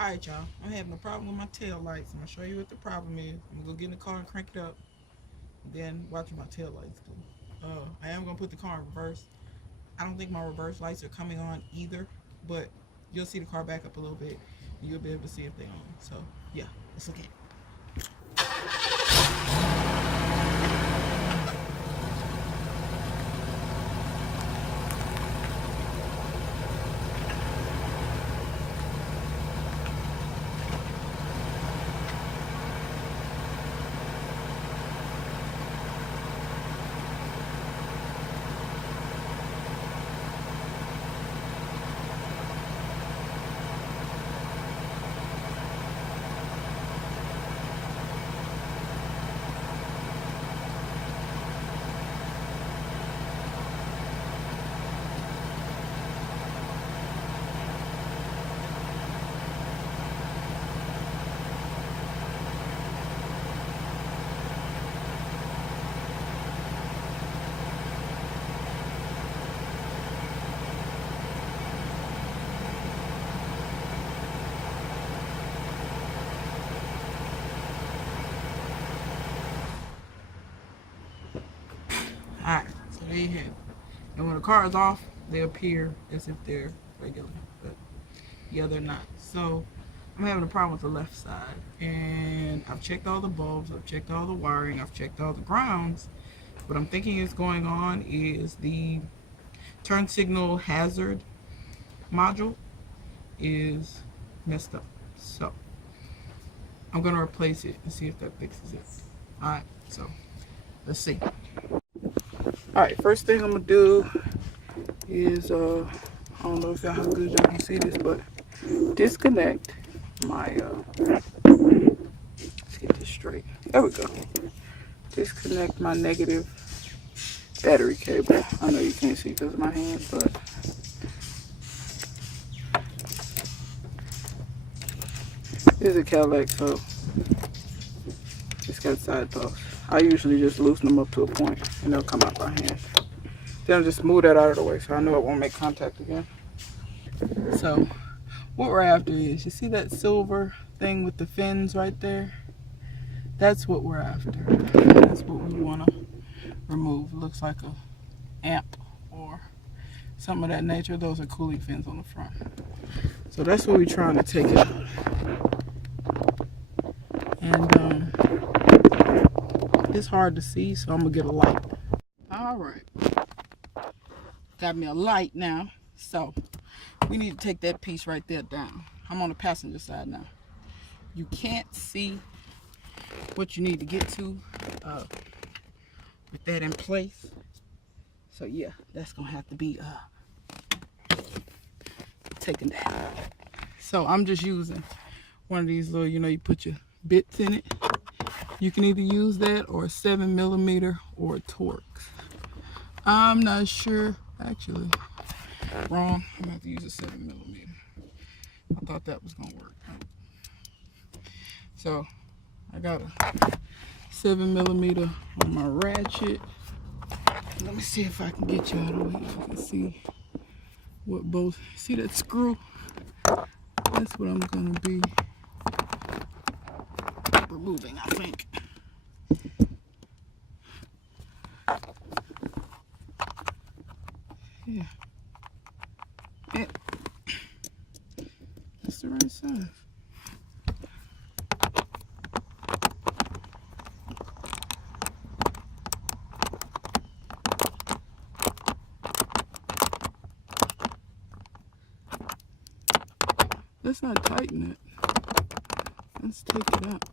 Alright, y'all. I'm having a problem with my tail lights. I'm gonna show you what the problem is. I'm gonna go get in the car and crank it up. And then watch what my tail lights do. I am gonna put the car in reverse. I don't think my reverse lights are coming on either, but you'll see the car back up a little bit and you'll be able to see if they're on. So yeah, let's look at it. Alright, so there you have it. And when the car is off, they appear as if they're regular. But yeah, they're not. So I'm having a problem with the left side. And I've checked all the bulbs, I've checked all the wiring, I've checked all the grounds. What I'm thinking is going on is the turn signal hazard module is messed up. So I'm gonna replace it and see if that fixes it. Alright, so let's see. Alright, first thing I'm gonna do is I don't know if y'all how good y'all can see this, but disconnect my let's get this straight. There we go. Disconnect my negative battery cable. I know you can't see because of my hand, but this is a Cadillac, so it's got side posts. I usually just loosen them up to a point and they'll come out by hand. Then I'll just move that out of the way so I know it won't make contact again. So what we're after is, you see that silver thing with the fins right there? That's what we're after. That's what we want to remove. It looks like a amp or something of that nature. Those are cooling fins on the front. So that's what we're trying to take out. And it's hard to see, so I'm gonna get a light. All right, got me a light now. So we need to take that piece right there down. I'm on the passenger side now. You can't see what you need to get to with that in place. So yeah, that's gonna have to be taken down. So I'm just using one of these little, you put your bits in it. You can either use that or a 7mm or a Torx. I'm not sure, actually. Wrong. I'm gonna have to use a 7mm. I thought that was gonna work. So I got a 7mm on my ratchet. Let me see if I can get you out of the way. If you can see what both. See that screw? That's what I'm gonna be removing, I think. Yeah. That's the right size. Let's not tighten it. Let's take it out.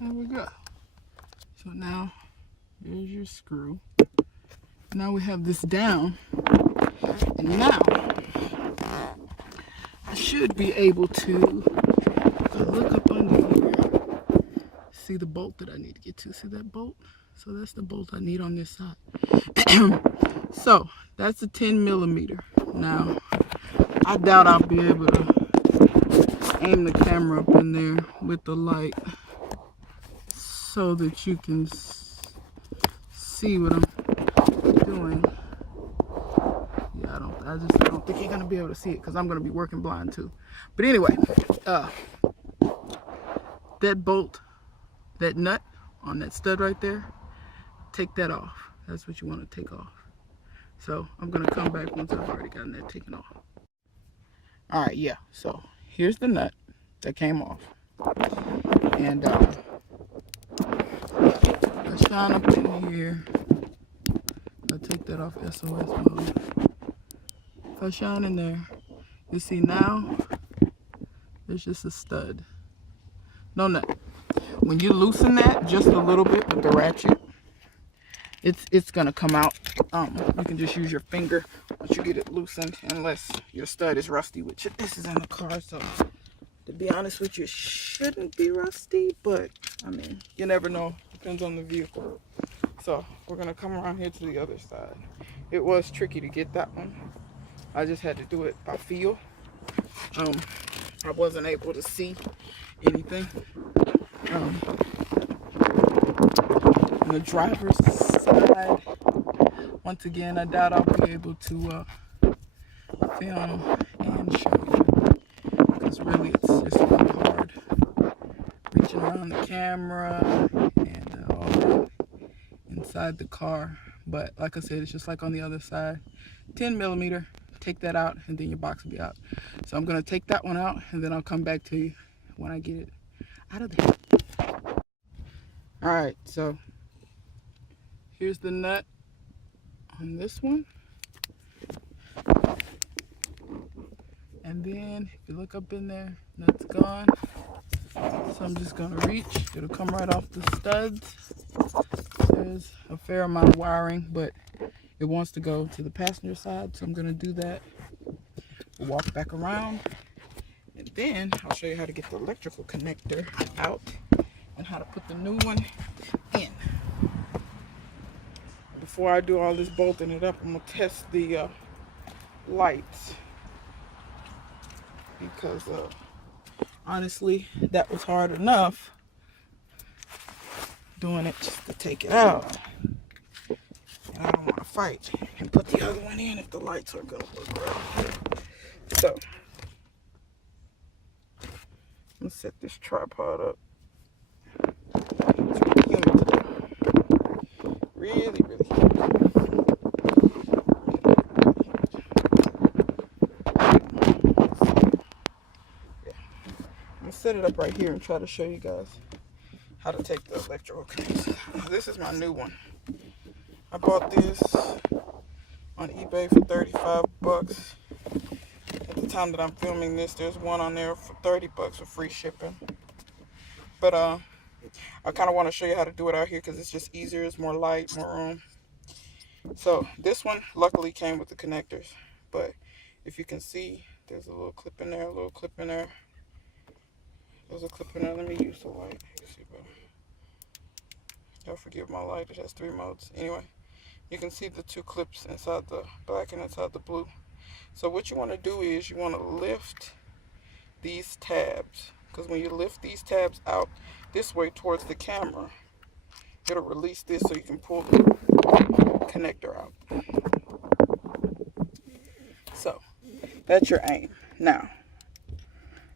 There we go. So now, there's your screw. Now we have this down. And now, should be able to look up under here, see the bolt that I need to get to. See that bolt? So that's the bolt I need on this side. So that's a 10 millimeter. Now, I doubt I'll be able to aim the camera up in there with the light so that you can see what I'm doing. Yeah, I don't think you're gonna be able to see it because I'm gonna be working blind too. But anyway, that bolt, that nut on that stud right there, take that off. That's what you want to take off. So I'm gonna come back once I've already gotten that taken off. All right, yeah, so here's the nut that came off. And I shine up in here. I take that off SOS mode. If I shine in there, you see now, there's just a stud. No nut. When you loosen that just a little bit with the ratchet, it's gonna come out. You can just use your finger once you get it loosened, unless your stud is rusty, which this is in the car, so to be honest with you, it shouldn't be rusty, but I mean, you never know. Depends on the vehicle. So we're gonna come around here to the other side. It was tricky to get that one. I just had to do it by feel. I wasn't able to see anything. On the driver's side, once again, I doubt I'll be able to film and show you, because really it's just really hard reaching around the camera and all that inside the car. But like I said, it's just like on the other side. 10 millimeter, take that out and then your box will be out. So I'm gonna take that one out and then I'll come back to you when I get it out of there. All right, so here's the nut on this one. And then if you look up in there, nut's gone. So I'm just gonna reach, it'll come right off the studs. There's a fair amount of wiring, but it wants to go to the passenger side, so I'm gonna do that. Walk back around, and then I'll show you how to get the electrical connector out and how to put the new one in. Before I do all this bolting it up, I'm gonna test the lights, because honestly, that was hard enough doing it just to take it out. And I don't want to fight and put the other one in if the lights are going to work right. So, let's set this tripod up. It's really humid today. Really, really humid. Yeah. I'm going to set it up right here and try to show you guys how to take the electrical connector. This is my new one. I bought this on eBay for 35 bucks. At the time that I'm filming this, there's one on there for 30 bucks with free shipping. But I kind of want to show you how to do it out here because it's just easier. It's more light, more room. So this one luckily came with the connectors. But if you can see, there's a little clip in there, a little clip in there. There's a clip in there. Let me use the light. You can see better. Don't forgive my light. It has 3 modes. Anyway, you can see the 2 clips inside the black and inside the blue. So what you want to do is you want to lift these tabs, because when you lift these tabs out this way towards the camera, it'll release this so you can pull the connector out. So that's your aim. Now,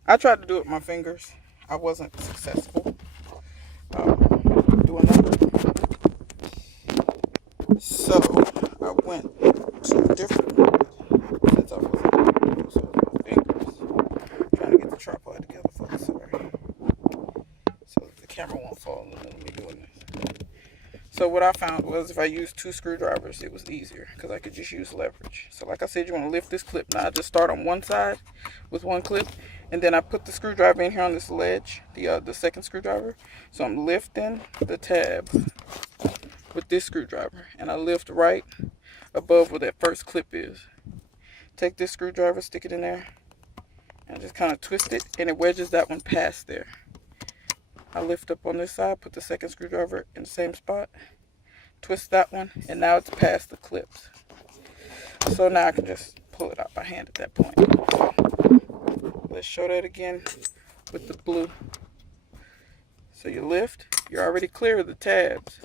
I tried to do it with my fingers. I wasn't successful doing that. So I went to a different method, since I wasn't able to do it with my fingers. Trying to get the tripod together for this, sorry. So that the camera won't fall in the middle of me doing this. So what I found was if I used 2 screwdrivers, it was easier because I could just use leverage. So like I said, you want to lift this clip. Now I just start on one side with 1 clip, and then I put the screwdriver in here on this ledge, the second screwdriver. So I'm lifting the tab with this screwdriver, and I lift right above where that first clip is. Take this screwdriver, stick it in there, I just kind of twist it, and it wedges that one past there. I lift up on this side, put the second screwdriver in the same spot, twist that one, and now it's past the clips. So now I can just pull it out by hand at that point. So let's show that again with the blue. So you lift, you're already clear of the tabs.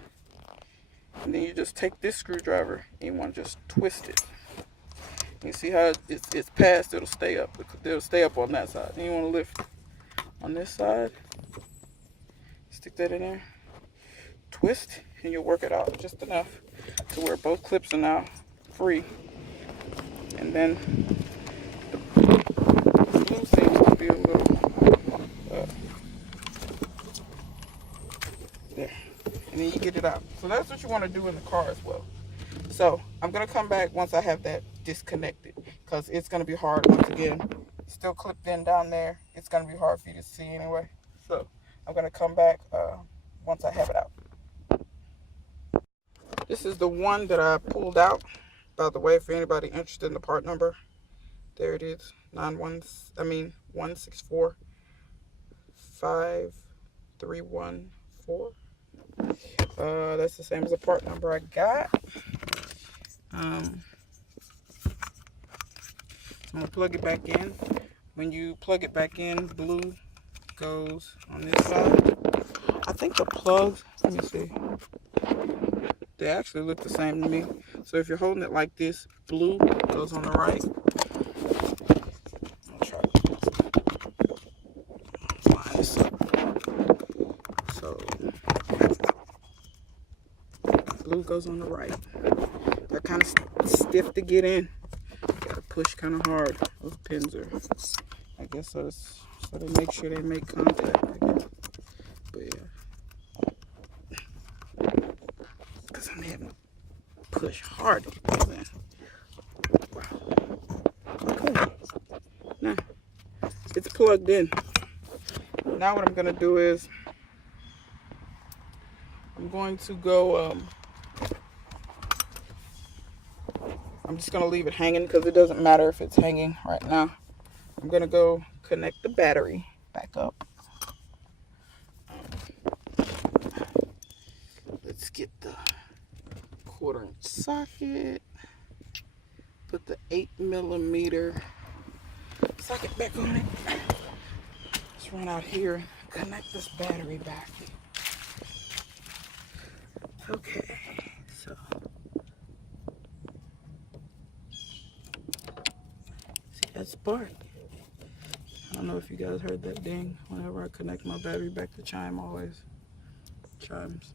And then you just take this screwdriver and you want to just twist it. You see how it's past, it'll stay up. It'll stay up on that side. Then you want to lift on this side. Stick that in there. Twist, and you'll work it out just enough to where both clips are now free. And then the blue seems to be a little there. And then you get it out. So that's what you want to do in the car as well. So I'm going to come back once I have that disconnected, because it's going to be hard once again. Still clipped in down there. It's going to be hard for you to see anyway. So I'm going to come back once I have it out. This is the one that I pulled out. By the way, for anybody interested in the part number, there it is. 16453114. That's the same as the part number I got. I'm gonna plug it back in. When you plug it back in, blue goes on this side. I think the plugs, let me see, they actually look the same to me. So if you're holding it like this, blue goes on the right. I'll try to line this up. So blue goes on the right. They're kind of stiff to get in. Gotta push kind of hard. Those pins are, I guess, so they make sure they make contact, I guess. But yeah, because I'm having to push hard to get those in. Okay. Now it's plugged in. Now what I'm gonna do is I'm going to go. I'm just going to leave it hanging because it doesn't matter if it's hanging right now. I'm going to go connect the battery back up. Let's get the 1/4" socket. Put the 8mm socket back on it. Let's run out here and connect this battery back. Okay, so. That spark. I don't know if you guys heard that ding. Whenever I connect my battery back, the chime always chimes.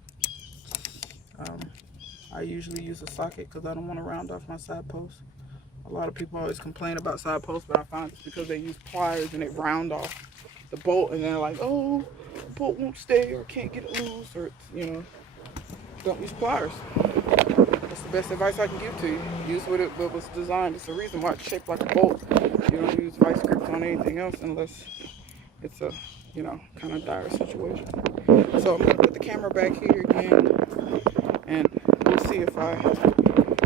I usually use a socket because I don't want to round off my side posts. A lot of people always complain about side posts, but I find it's because they use pliers and they round off the bolt, and they're like, oh, the bolt won't stay or can't get it loose, or it's, don't use pliers. That's the best advice I can give to you. Use what it was designed. It's the reason why it's shaped like a bolt. You don't use vice grips on anything else unless it's a, kind of dire situation. So I'm going to put the camera back here again, and we'll see if I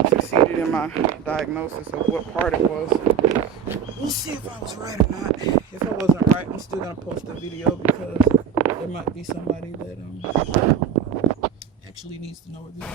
succeeded in my diagnosis of what part it was. We'll see if I was right or not. If I wasn't right, I'm still going to post a video because there might be somebody that actually needs to know what this is.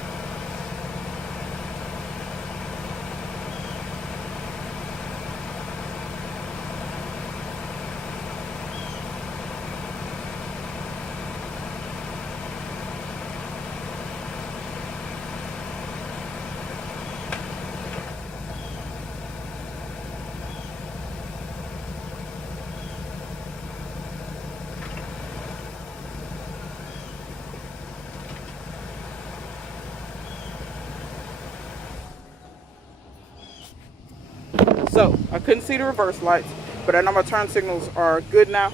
So I couldn't see the reverse lights, but I know my turn signals are good now.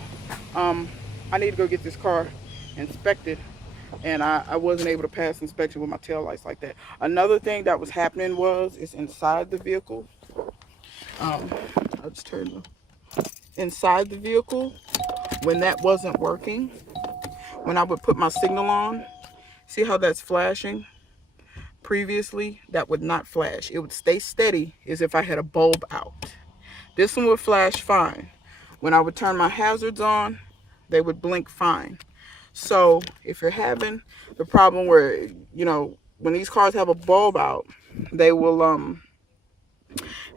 I need to go get this car inspected, and I wasn't able to pass inspection with my tail lights like that. Another thing that was happening is inside the vehicle. I'll just turn inside the vehicle when that wasn't working. When I would put my signal on, see how that's flashing? Previously, that would not flash. It would stay steady as if I had a bulb out. This one would flash fine. When I would turn my hazards on, they would blink fine. So if you're having the problem where, you know, when these cars have a bulb out, they will, and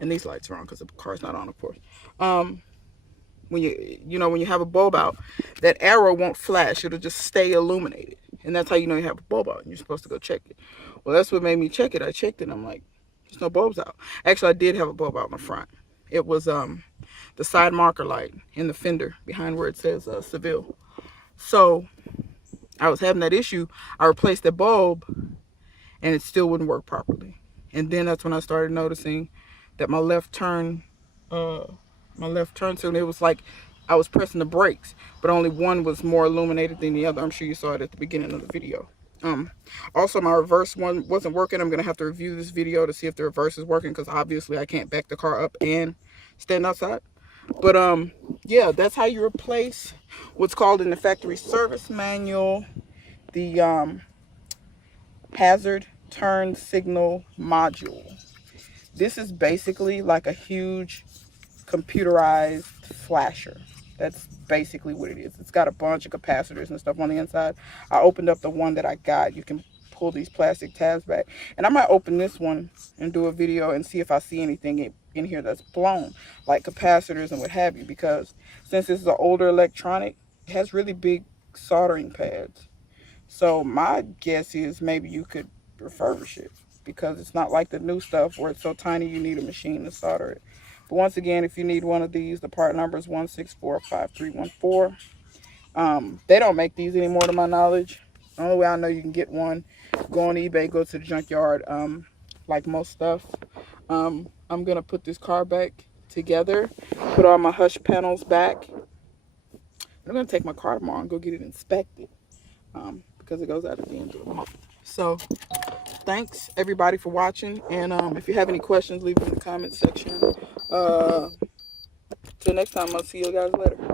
these lights are on because the car's not on, of course. When when you have a bulb out, that arrow won't flash. It'll just stay illuminated. And that's how you know you have a bulb out. And you're supposed to go check it. Well, that's what made me check it. I checked it. And I'm like, there's no bulbs out. Actually, I did have a bulb out in the front. It was the side marker light in the fender behind where it says Seville. So I was having that issue. I replaced the bulb and it still wouldn't work properly. And then that's when I started noticing that my left turn signal, it was like I was pressing the brakes, but only one was more illuminated than the other. I'm sure you saw it at the beginning of the video. Also, my reverse one wasn't working. I'm gonna have to review this video to see if the reverse is working, because obviously I can't back the car up and stand outside. But yeah, that's how you replace what's called in the factory service manual the hazard turn signal module. This is basically like a huge computerized flasher. That's basically what it is. It's got a bunch of capacitors and stuff on the inside. I opened up the one that I got. You can pull these plastic tabs back, and I might open this one and do a video and see if I see anything in here that's blown, like capacitors and what have you, because since this is an older electronic, it has really big soldering pads. So my guess is maybe you could refurbish it, because it's not like the new stuff where it's so tiny you need a machine to solder it. But once again, if you need one of these, the part number is 1645314. They don't make these anymore to my knowledge. The only way I know you can get one, go on eBay, go to the junkyard, like most stuff. I'm going to put this car back together, put all my hush panels back. I'm going to take my car tomorrow and go get it inspected, because it goes out at the end of the month. So thanks everybody for watching, and if you have any questions, leave them in the comment section. Till next time, I'll see you guys later.